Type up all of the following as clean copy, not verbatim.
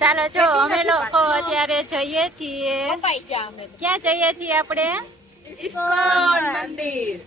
ચાલો જો અમે લોકો અત્યારે જઈએ છીએ. ક્યાં જઈએ છીએ આપણે? ઇસ્કોન મંદિર.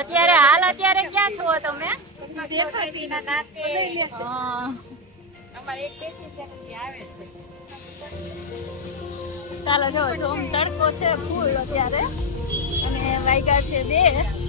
અત્યારે ક્યાં છો તમે? ચાલો જો તડકો છે ફૂલ અત્યારે અને વાગ્યા છે 2.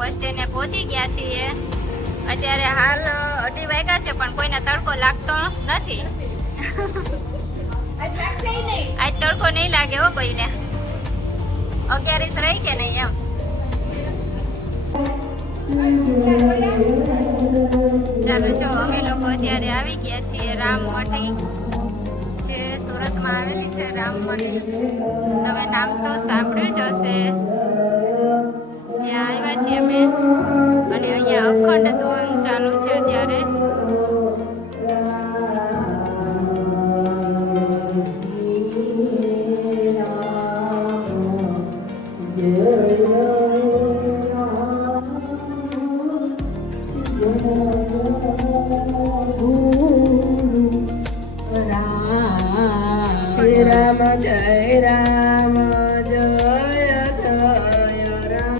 બસ સ્ટેન્ડે પહોંચી ગયા છીએ. અત્યારે હાલ 2:30 વાગ્યા છે પણ કોઈને તડકો લાગતો નથી. આજ તડકો નહીં લાગે હો કોઈને. 11 રહી કે નહીં એમ. ચાલો જો અમે લોકો અત્યારે આવી ગયા છીએ રામમઢી, જે સુરતમાં આવેલી છે રામમઢી. તમે નામ તો સાંભળ્યું જ હશે. ત્યાં આવ્યા છીએ અમે અને અહીંયા અખંડ ધૂન ચાલુ છે અત્યારે. શ્રી રામ જય રામ જય જય રામ.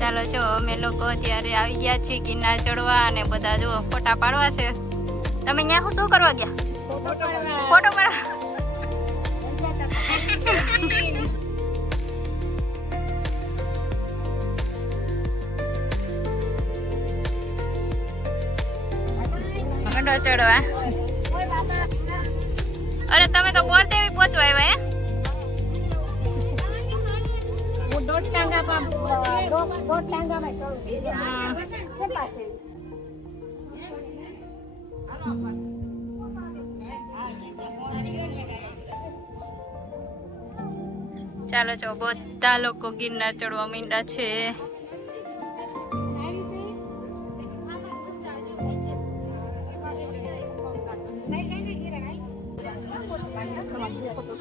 ચાલો જો અમે લોકો અત્યારે આવી ગયા છીએ ગિરનાર ચડવા અને બધા જો ફોટા પાડવા છે. તમે અહીંયા શું કરવા ગયા? ફોટો પાડવા. ચડવા. અરે તમે તો બોરદેવી પહોંચવા આવ્યા ચાલો જો બધા લોકો ગિરનાર ચડવા માંડ્યા છે.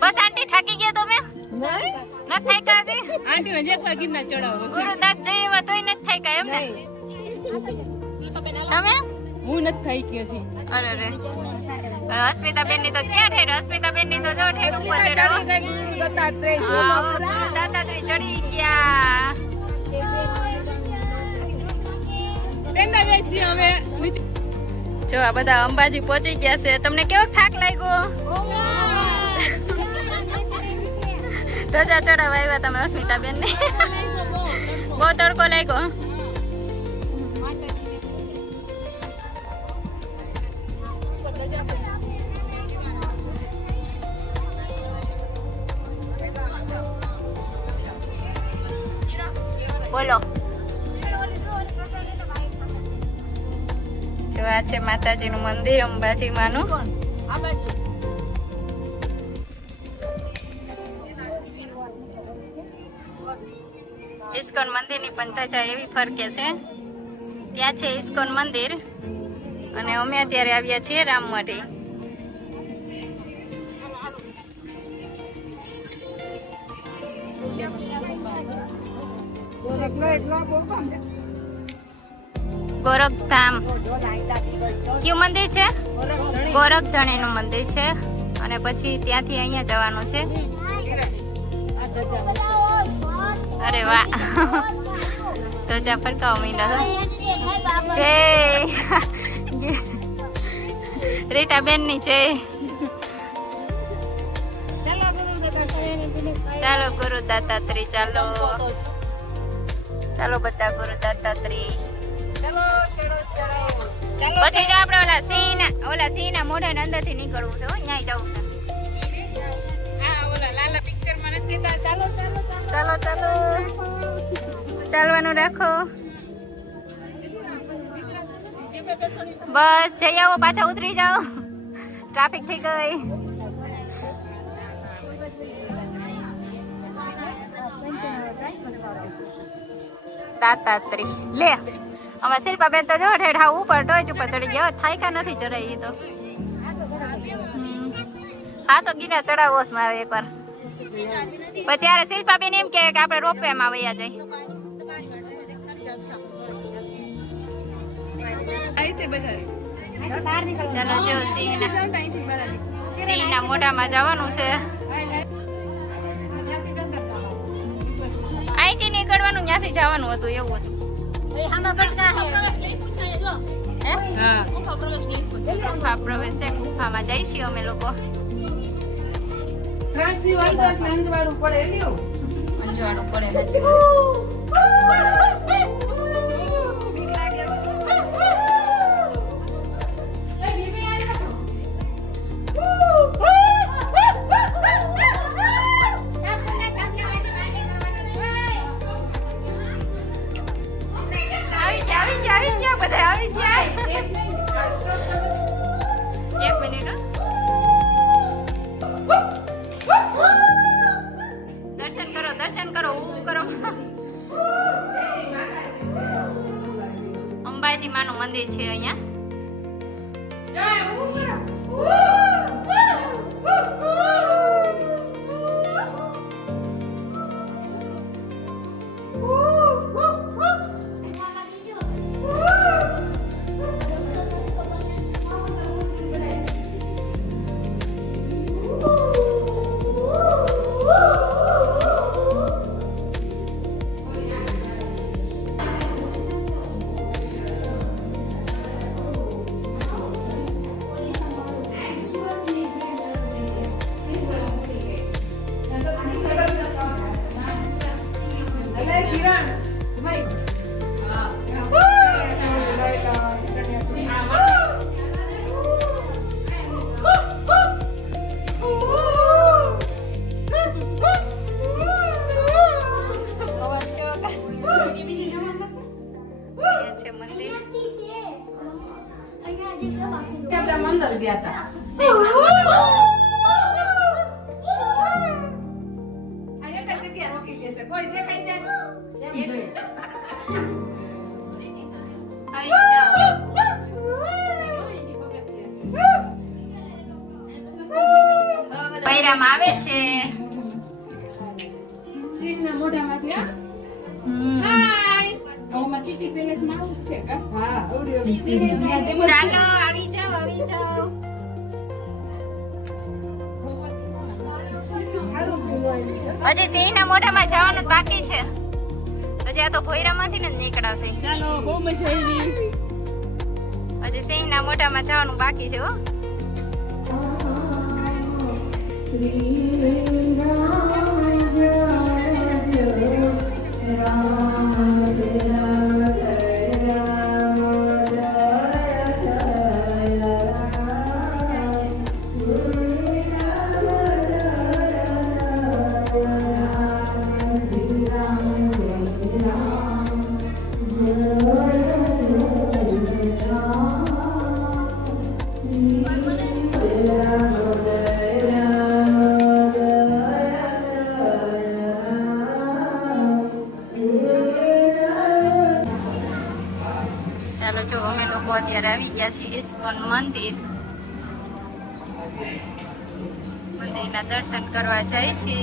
બસ આંટી થાકી ગયા તમે? ન થાક્યા હજી? આંટી હજી એકવાર ગિરનાર ચડાવો. ગુરુદાસ જઈએ તોય ન થાક્યા એમ ને? તમે? હું નથી થાકી હજી. અરે રે. અસ્મિતા બેન ની તો ક્યાં ઠેર? અસ્મિતા બેન ની તો જો ઠેર ઉપર ચડો. દાતાત્રી ચડી ગયા. બેનના વેચી હવે જો આ બધા અંબાજી પહોંચી ગયા છે. તમને કેવો થાક લાગ્યો? ધજા ચડાવવા આવ્યા તમે અસ્મિતા બેન ને? બહુ તડકો લાગ્યો. બોલો. જો આ છે માતાજીનું મંદિર અંબાજી માનું. ઇસ્કોન મંદિરની પણ ધજા એવી ફરકે છે. ત્યાં છે ઇસ્કોન મંદિર અને અમે અત્યારે આવ્યા છીએ રામમઢી. ગોરખધામ કયું મંદિર છે? ગોરખધણી નું મંદિર છે અને પછી ત્યાંથી અહીંયા જવાનું છે. અરે વાહ. ધજા ફરકાવા માંડ્યા છે. જય રીટા બેન ની જય. ચાલો ગુરુ દત્તાત્રેય. ચાલો ચાલો બધા ગુરુ દત્તાત્રેય. પછી જો આપણે ઓલા સિંહ ના મોઢા ને અંદર થી નીકળવું છે. અહીંયા જવું છે. ચાલો ચાલો ચાલવાનું રાખો. બસ જઈ આવો, પાછા ઉતરી જાઓ. ટ્રાફિક થઈ ગઈ. દાતાત્રી લે. અમાર શિલ્પાબેન તો જો ઠેઠા ઉપર ટોચ ઉપર ચડી ગયા. થાય કા નથી ચડાઈ. તો હાસો ગિરનાર ચડાવવો છે મારે એકવાર. પણ ત્યારે શિલ્પાબેન એમ કે આપણે રોપવેમાં વયા જાય. ચાલો જો સિંહના મોઢામાં જવાનું છે. અહીંથી નીકળવાનું, ત્યાંથી જવાનું હતું, એવું હતું. ગુફા પ્રવેશ છે, ગુફામાં જઈ છીએ અમે લોકો. અંજવાળું પડે હજી. એક મિનિટ. દર્શન કરો, દર્શન કરો, કરો. અંબાજી માનું મંદિર છે અહીંયા. મંદિર ગયા હતા. કોઈ દેખાય છે. બૈરામાં આવે છે. સિંહના મોઢામાંથી સિટી પેલેસ માં આવું છે કે? હા, ચાલો આવી જાઓ, આવી જાઓ. હજી સિંહના મોઢામાં જવાનું બાકી છે. હજી આ તો ભોયરામાંથી ને જ નીકળાશે. ચાલો, બહુ મજા આવી. હજી સિંહના મોઢામાં જવાનું બાકી છે. હો ચાલો જો અમે લોકો અત્યારે આવી ગયા છીએ ઇસ્કોન મંદિર. મંદિરના દર્શન કરવા જાય છે.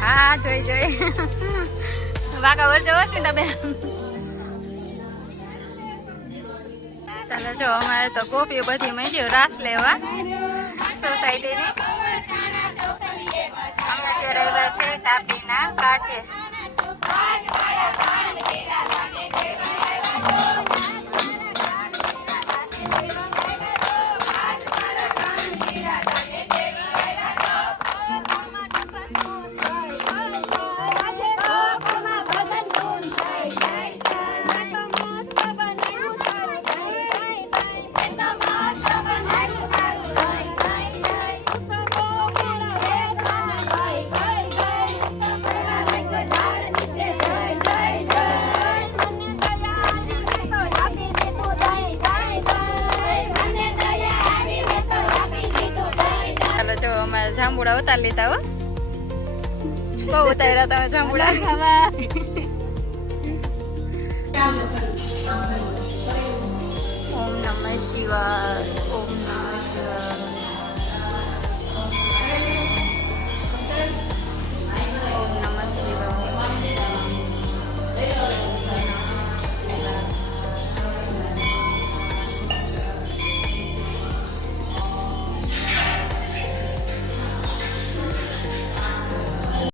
હા જોઈ જોઈ વાકા વરજો હશે ને બેન. ચાલો જો અમારે તો કોપીઓ બધી માંડ્યો રાસ લેવા સોસાયટીની. અમે અત્યારે આવ્યા છે તાપીના કાંઠે. અમારે જાંબુડા ઉતાર લીધા હો. બહુ ઉતાર્યા તમે જાંબુડા ખાવા. ઓમ નમઃ શિવાય. ઓમ નમઃ શિવાય.